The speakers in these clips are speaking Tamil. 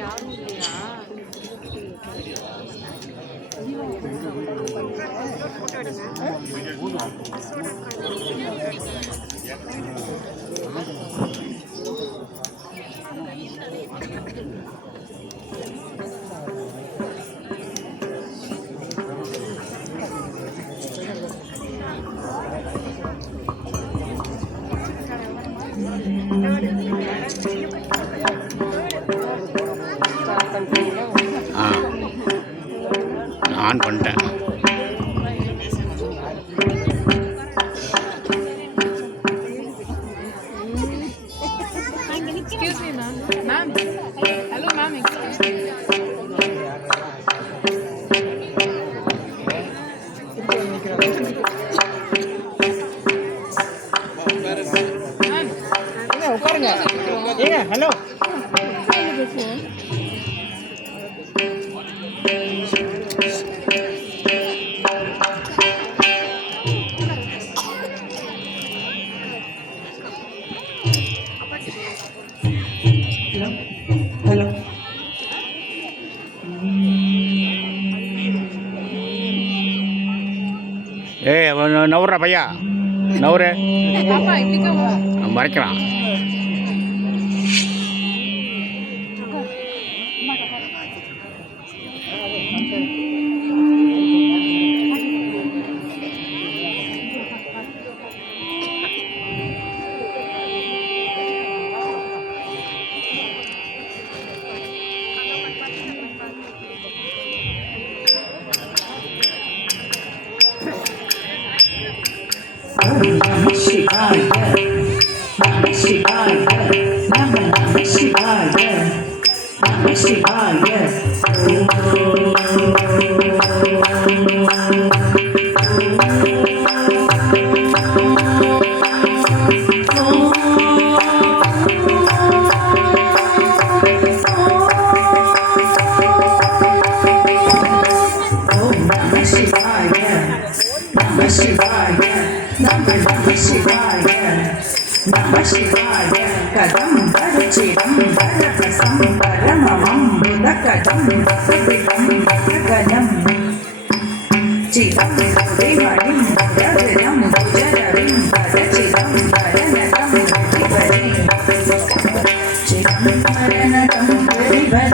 யாரும் இல்லையா? ஆன் பண்ணிட்டேன். Excuse me, ma'am. Ma'am. Hello, ma'am. Excuse me. உட்காருங்க. ஏங்க ஹலோ. ஹலோ. ஏய் நவுற பையா நவுறு பாப்பா இப்படிக்கா மறைக்கிறான். Namah Shivaya, Namah Shivaya, Namah Shivaya, Namah Shivaya. Namah Shivaya, Namah Shivaya, Namah Shivaya, Kadambara Chidambara Prasambaramam Buddha Kadambara Kadam Chidambara Varim Buddhaviram Buddharavim Pada Chidambara Nadam Vadivadi Chidambara Nadam Vadivadi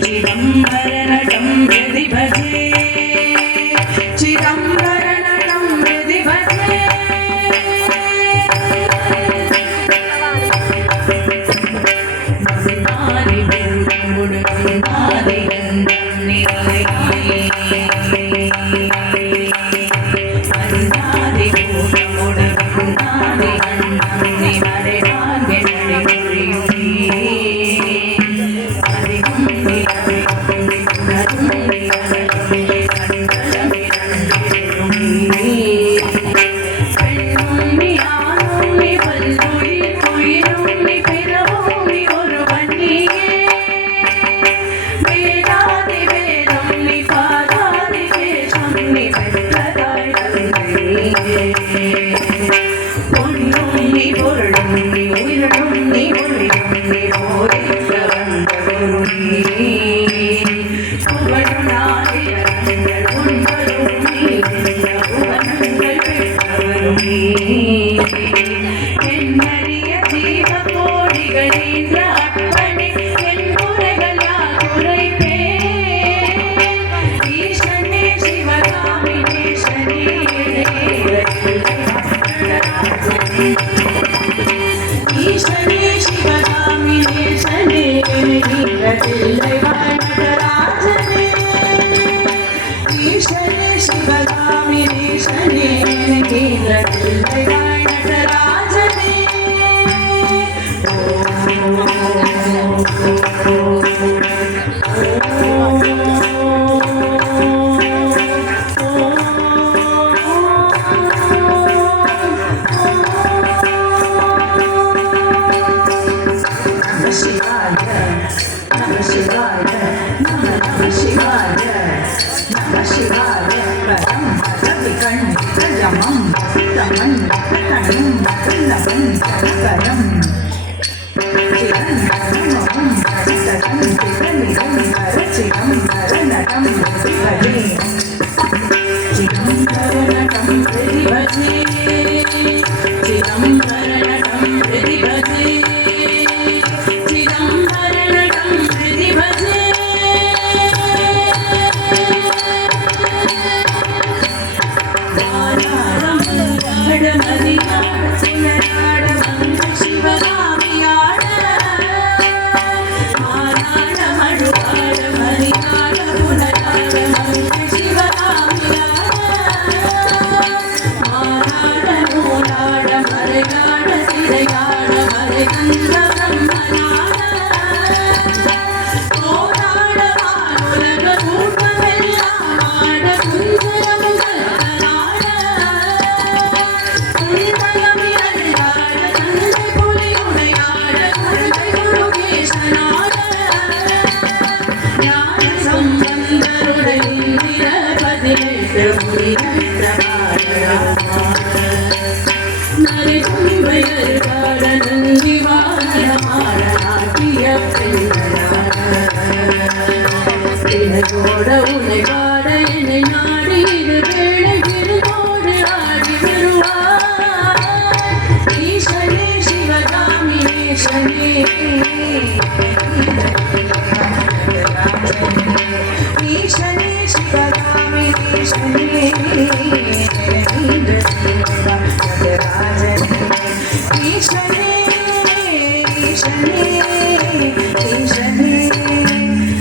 Chidambara Nadam Vadivadi Chidambaranam Vidivate Nadi Vendamudu Nadi Vendamni Nadi Vendamudu Nadi Vendamni Nadi Nadi Nadi Nadi Nadi என்னறிய ஜீவ கோடிகளின் அப்பனே என் குறைகளால் குறைப்பே ஈசனே சிவகாமினேசனே ஈசனே சிவகாமினேசனே நீரதில்லை நடராஜனே ஈசனே சிவகாமினேசனே நீரதில்லை நடராஜனே Namah பரநாட்டிய பிள்ளையோட உன்னை பாட என்னை நாடி இது வேளை திருவோடு ஆடி வருவார் ஈசனே சிவகாமி ஈசனே ஈசனே சிவகாமி ஈசனே ஈசனே ஈசனே ஈசனே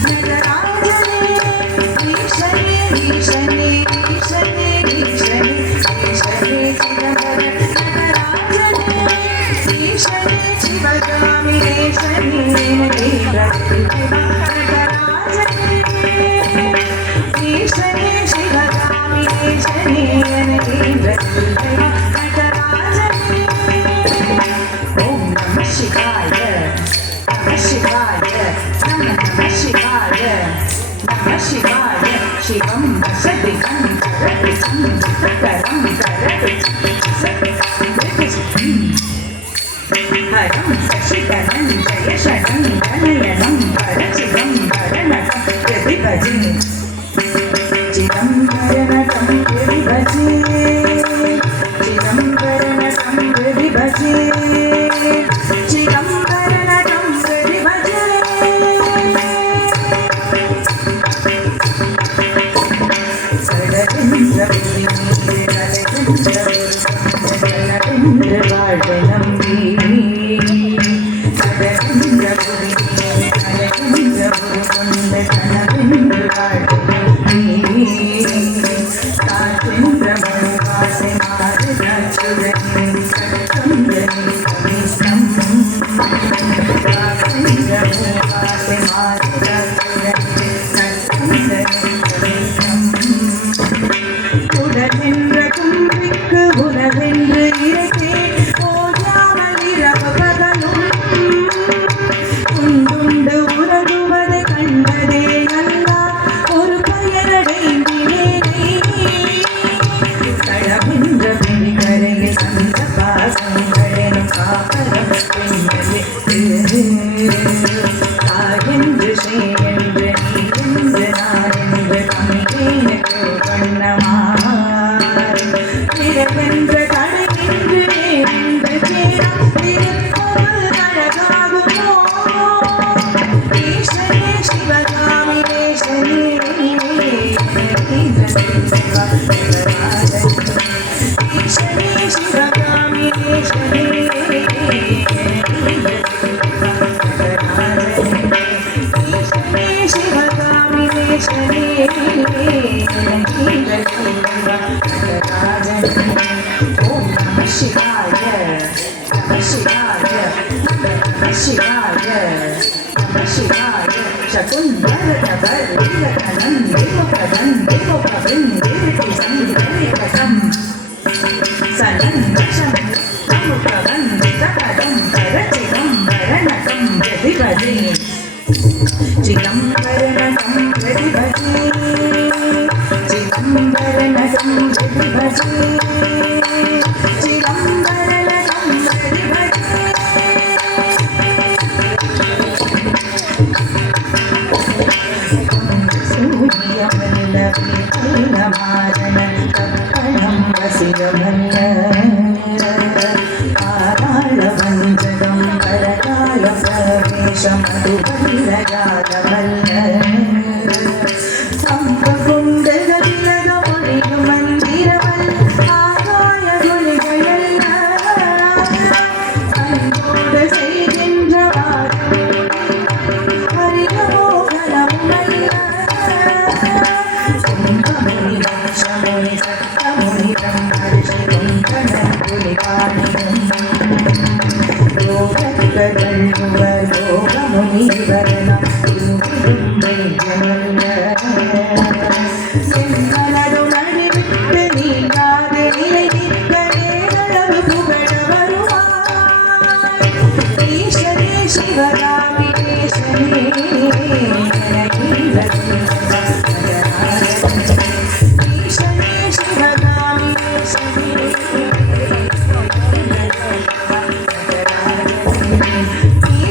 நடராஜனே ஈசனே ஈசனே ஈசனே ஈசனே ஈசனே சிதம்பர நடராஜனே ஈசனே சிவகாமி ஈசனே நடராஜனே ஈசனே சிவகாமி ஈசனே शिवं वसदिकं करपिचं करं हरं शशिकरं जयशरं गणयनं परशिवं वरनटं प्रतिभजे चिदम्बरनटं प्रतिभजे चिदम्बरनटं प्रतिभजे चिदम्बरनटं प्रतिभजे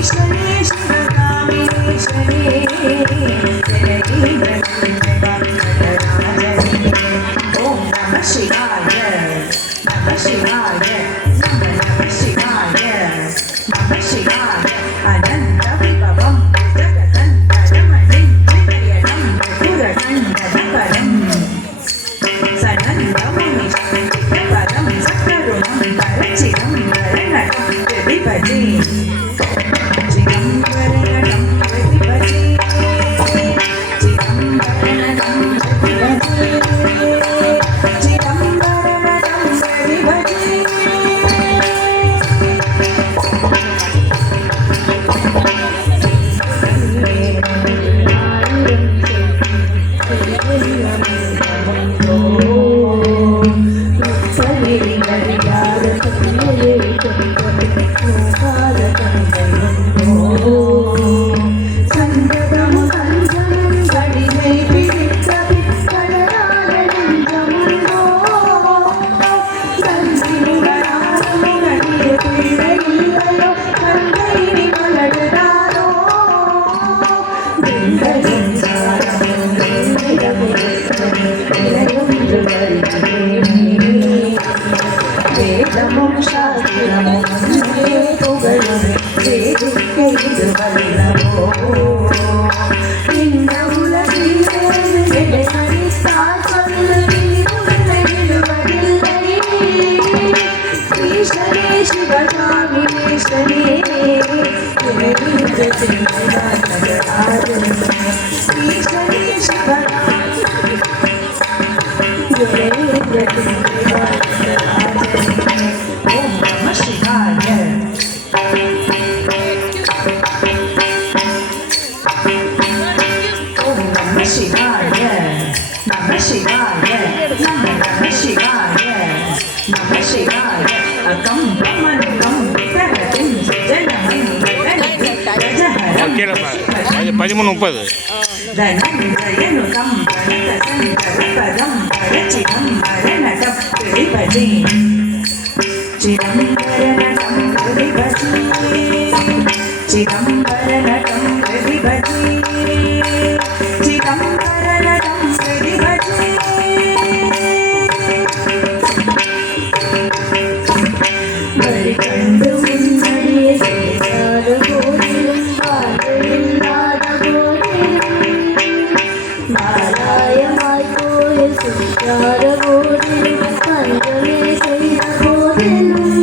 Krishna ஆயிரமோ இந்த உலகில் எதை அளித்தார் சொல்லுவில் உன்னை விடுவதில்லை ஈஸ்வரே சிவகாமி ஈஸ்வரே ஈஸ்வரே சிவகாமி ஓம் நம சிவாய ஓம் நம சிவாய நம சிவாய நம சிவாய நம சிவாய அகம் பிரம்மனுகம் விதரதிம் ஜனனம் கீழே 13:30 ധനഞ്ജയനുകം പരതസംകരപദം പരചിതം പരനടം പ്രതിഭജേ ചിദംബരനടം പ്രതിഭജേ ചിദംബരനടം പ്രതിഭജേ ചിദംബരനടം പ്രതിഭജേ വഴി കണ്ടു മുന്നടിയെ ചെയ്താറ് പോലും വാഴയില്ലാത நாராயமாய் கோயில் சுற்றார போதிலும் பஞ்சமே செய்த போதிலும்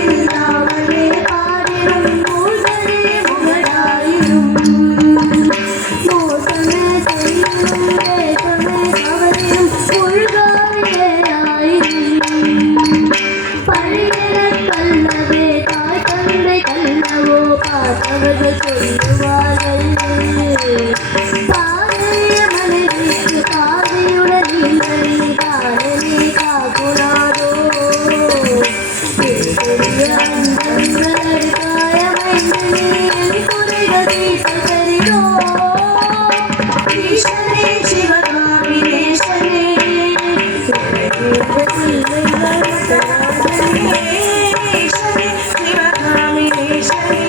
இல்லாமலே பாடிடும் மூசரே முகடாயிரும் மோசமே செய்யும் வேஷமே கவரியும் உள்காரியாயிரும் பழியன கல்லவே தாய் தந்தை கல்லவோ பார்த்தவர்கள் சொல்லுவார்கள் பாதைய மனைவிக்கு பாதையுடன் இல்லை காலனே காக்குனாதோ பெரிய அந்தங்கள் காயமைந்து குறைகள் தீர்த்தோ ஈஸ்வரே சிவகாமினேஸ்வரே ஈஸ்வரே சிவகாமினேஸ்வரே ஈஸ்வரே சிவகாமினேஸ்வரே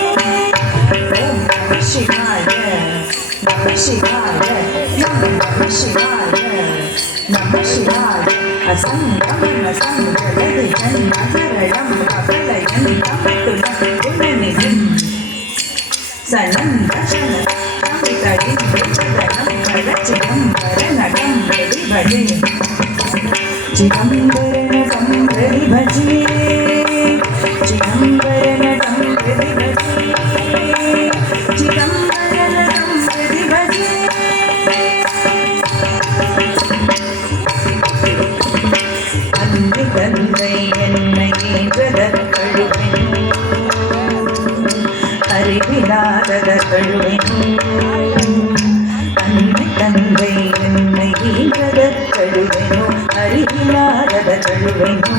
ஓம் நம சிவாய நம சிவாய நம சிவாய நம சிவாய அசங்கமன சங்கலதி ஜன்மகரணம் கபலயன் கமதுலம் குணநிதிம் சனந்த சன கவிதரின் விச்சதனம் பரச்சிதம் பரநடம் பிரதிபஜே சிதம்பரநடம் பிரதிபஜே சிதம்பரநடம் பிரதிபஜே சிதம்பரநடம் பிரதிபஜே அன்பு தந்தை என்னை ஏற்றதற்கழுவினோ அறிவிலாததற்கழுவினோ அன்பு தந்தை என்னை ஈன்றதற்கழுவினோ அறிவிலாததற்கழுவினோ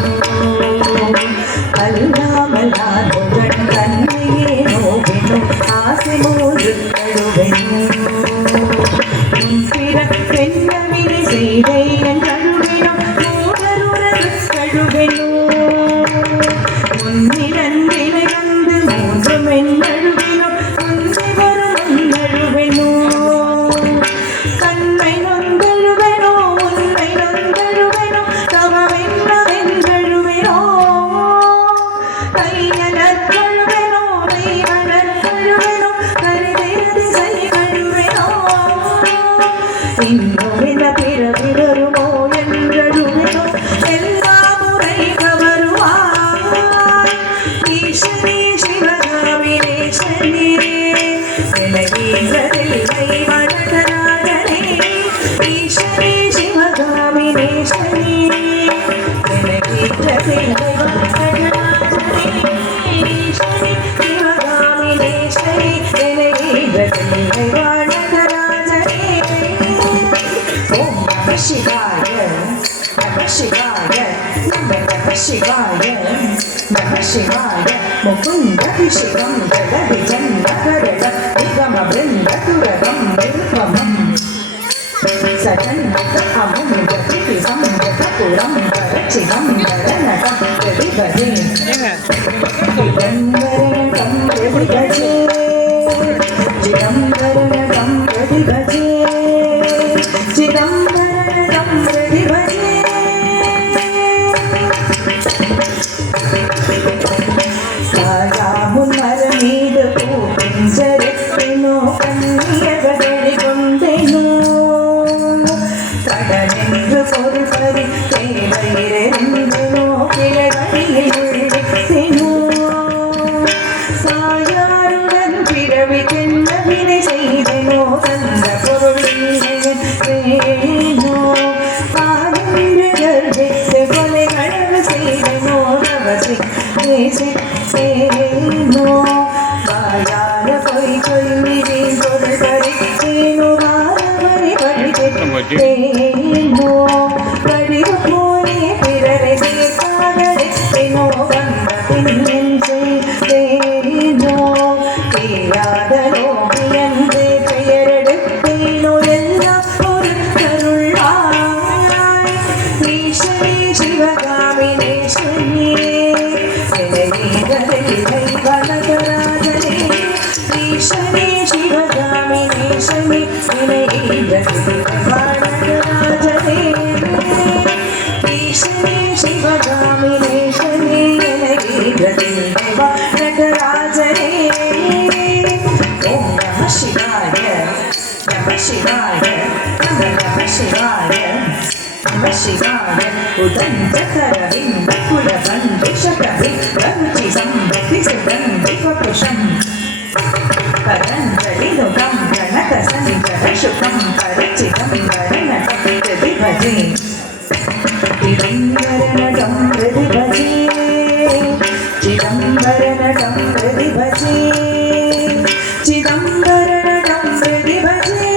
அல்லாமல் நான் புகழ் தன்னையே நோவினோ ஆசை மூன்று கழுவினோ பெண்ணவினை செய்தை என் கழுவினோ மூடருறவு கழுவினோ முன்னிரண்டினை வந்து மூன்று மென் கழுவினோ முந்தி வரும் கழுவினோ கண்மை நொந்தழுவெனோ உண்மை நொந்தழுவெனோ தவமென்னவென் கழுவினோ கையனற் கழுவெனோ மெய்வனற் கழுவெனோ கருதிரதி செய் கழுவெனோ இன்னுமித பிறவி வருமோ என்றழுவெனோ எல்லா முறை கவருவாய் ஈஸ்வரே சிவகாமினேஸ்வரே நிலையீன்றதில்லை வடகராஜனே ஈஸ்வரே சிவகாமினேஸ்வரே நிலையீன்றதில்லை வடகராஜனே ஈஸ்வரே சிவகாமினேஸ்வரே நிலையீன்றதில்லை வடகராஜனே ஓம் நம சிவாய நம சிவாய நம சிவாய நம சிவாய முகுந்தபிஷேகம் ஜலதி ஜன்மகரட நிகம பிருந்ததுரகம் நிருபமம் சஜன்மக அமுததி சம்பதபுரம் பரச்சிதம் பரநடம் பிரதிபதே சிதம்பரநடம் பிரதிபதே சிதம்பர हृदि भजे चिदम्बरनटं हृदि भजे सायामुन्मरमीदु पूपिंजरेत्तेनु कन्नियगडलिगोंडेनु கடனென்று பொருள்பறி தேவையிரெந்தெனோ கிளைகளில் உள்ளிட்டெனோ சாயாருடன் பிறவி தென்ன வினை செய்தெனோ தந்த பொருளில்லையேனோ பாடென்று கர்ப்பித்து கொலை களவு செய்தெனோ நவசி நேசித்தேனோ வாயார பொய் சொல்லி பொருள் பறித்தேனோ வாரவரை படித்தேனோ படிவு போலே பிறரை சேர்த்தாகோ வந்த பின்னென் செய்தேனோ தீராத லோகியன்றே பெயரெடுத்தேனோ எல்லாம் ஒரு கருளாய் ஈஸ்வரி சிவகாமினேஸ்வரியே நிலைவீரதில்லை வனகராஜனே ஈஸ்வரி சிவகாமினேஸ்வரி நிலைவீரதில்லை வனகராஜனே ஈஸ்வரி சிவகாமினேஸ்வரி நிலைவீரதில்லை வனகராஜனே ஓம் நம சிவாய நம சிவாய நம சிவாய நம சிவாய உதஞ்சகரவிந்த குலவந்திஷகவி ரருச்சி சம்பத்தி சுகந்தி வபுஷம் பரஞ்சலினுகம் கணக சஞ்சர சுகம் பரச்சிதம் வரணடம் ஹிருதி பஜே சிதம்பரநடம் ஹிருதி பஜே சிதம்பரநடம் ஹிருதி பஜே சிதம்பரநடம் ஹிருதி பஜே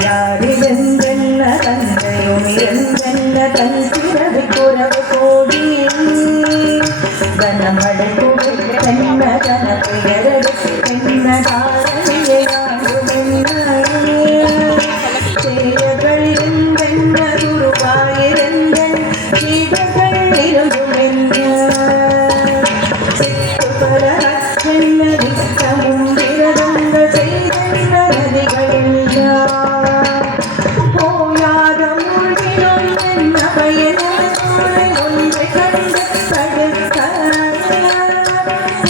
தாயாரிலென்றென்ன தந்தையுமிரென்றென்ன தன் பிறவி குறவு கோடி கனமடை குடித்தென்ன கன பெயரெடுத்தென்ன தாரணியாகுமென்ன சேயகளிருந்தென்ன குருவாயிருந்தென் சீடர்கள் இருந்துமென்ன சித்து பலரச்சென்ன நித்தமும் விரதங்க செய்தென்ன நதிகளெல்லாம் போயாத மூழ்கினோம் என்ன பயனோரை ஒன்றை கண்டு தடுக்க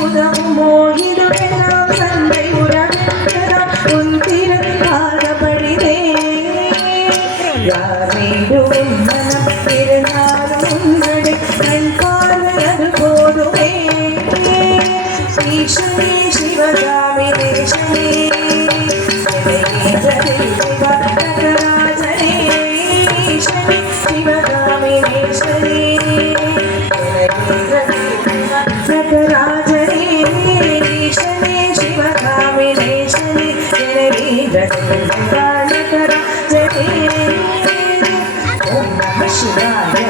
உதவுமோ இதுவெல்லாம் சந்தை உறவிக்கலாம் உன் திருக்காதபடிதே யார் மீது உன் மனம் இருந்தாலும் உன்னடை கண் பார்வை அது போதுமே ஈஸ்வரி சிவகாமினேஸ்வரி வனகராஜனே ஈஸ்வரி சிவகாமினேஸ்வரி வனகராஜனே ஈஸ்வரி சிவகாமினேஸ்வரி வனகராஜனே ஓம் நம சிவாய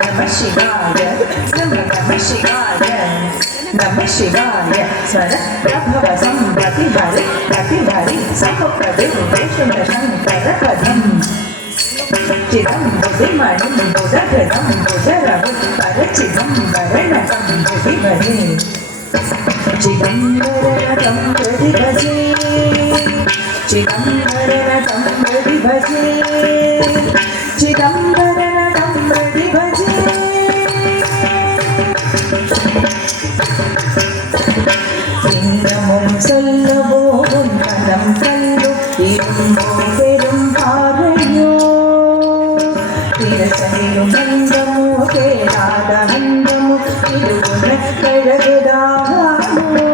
நம சிவாய நம சிவாய நம சிவாய ஸ்வர பிரபவ சம்பதி ஹரி அபிஹரி சமப்ரதிஷ்ட சங்கர பதம் चिदं बुद्धिमणिं बुधहृदं बुधरवि परचिदं वरणकं हृदि भजे चिदम्बरनटं हृदि भजे चिदम्बरनटं हृदि भजे चिदम्बरनटं हृदि भजे சின்னமும் சொல்லவோ உன் பதம் கல்லோ இரும்போ பெரும் பார்வையோ திரசனிலும் அந்தமோ கேளாத அந்தமோ இருகுண கழகுதாகமோ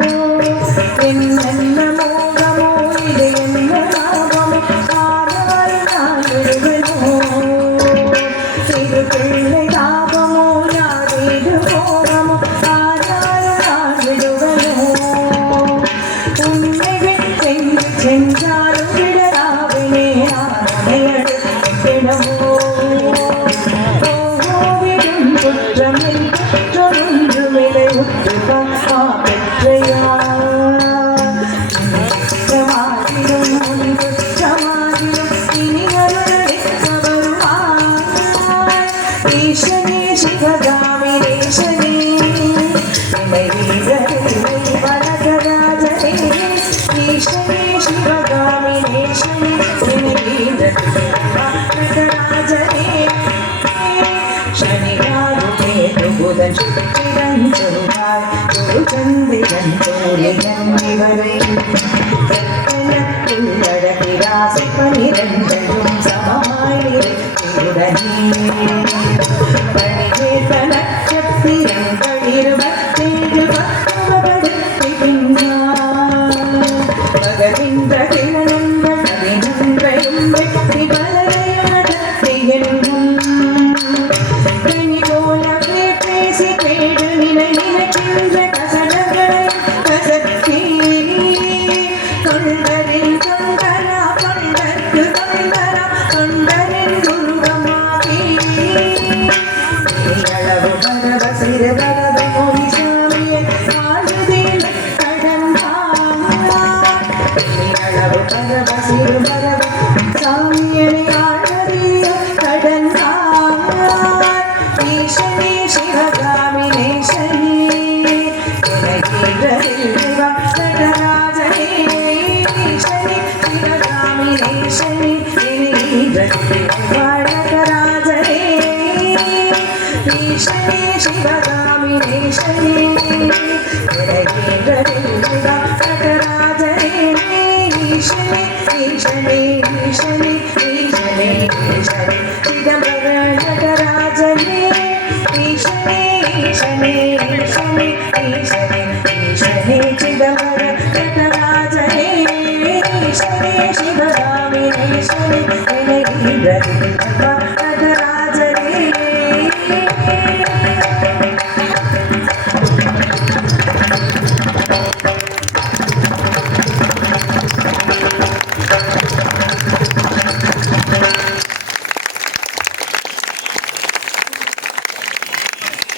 என்னென்ன மோகமோ இது என்ன லாபமோ ஆனால் நான் விடுவனோ இது பிள்ளை தாபமோ யாரேது போகமோ ஆனால் நான் விடுவனோ உன்னை சென்றாலும் விடலாவினே ஆனையடுத்திடமோ ஓவிடும் குற்றமில் குற்றமொன்றுமில்லை உற்று பாப்பா பெற்றையா குற்றமாகிடும் உன் குற்றமாகிடும் இனி அருளிக்க வருவாய் ஈஸ்வரி சிவகாமினேஸ்வரி நிலை வீரரை சொல்வாய் ஒரு சந்திரன் தோழியன் இவரை உள்ளடக்கிராசி 12 சமமாய் திருடனே பணிகேத நட்சத்திரங்கள் 27 பத்துவப்படுத்துகின்றார் பகவின்ற கிரணங்கள் 11 வெற்றி பலரையாடத்தியென்றும் கனி போலவே பேசி கேடு நினைக்கின்ற கசடங்களை கசத்தி தொண்டரின் தொண்டரா தொண்டர்க்கு தொண்டரா தொண்டரின் துருவமாகி அளவு பரவ சிறு பரவ மொழி சாமியை ஆளுதேன் கடந்தார் அளவு பரவ சிறு பரவ சாமியை ஆளுதேன் கடந்தார் ஈசனே சிவகாமி நேசனே நடராஜனே ஈசனே சிவகாமி நேசனே நடராஜனே ஈசனே சிவகாமி நேசனே நடராஜனே ஈசனே ஈசனே ஈசனே ஈசனே ஈசனே சிதம்பர நடராஜனே ஈசனே ஈசனே ஈசனே ஈசனே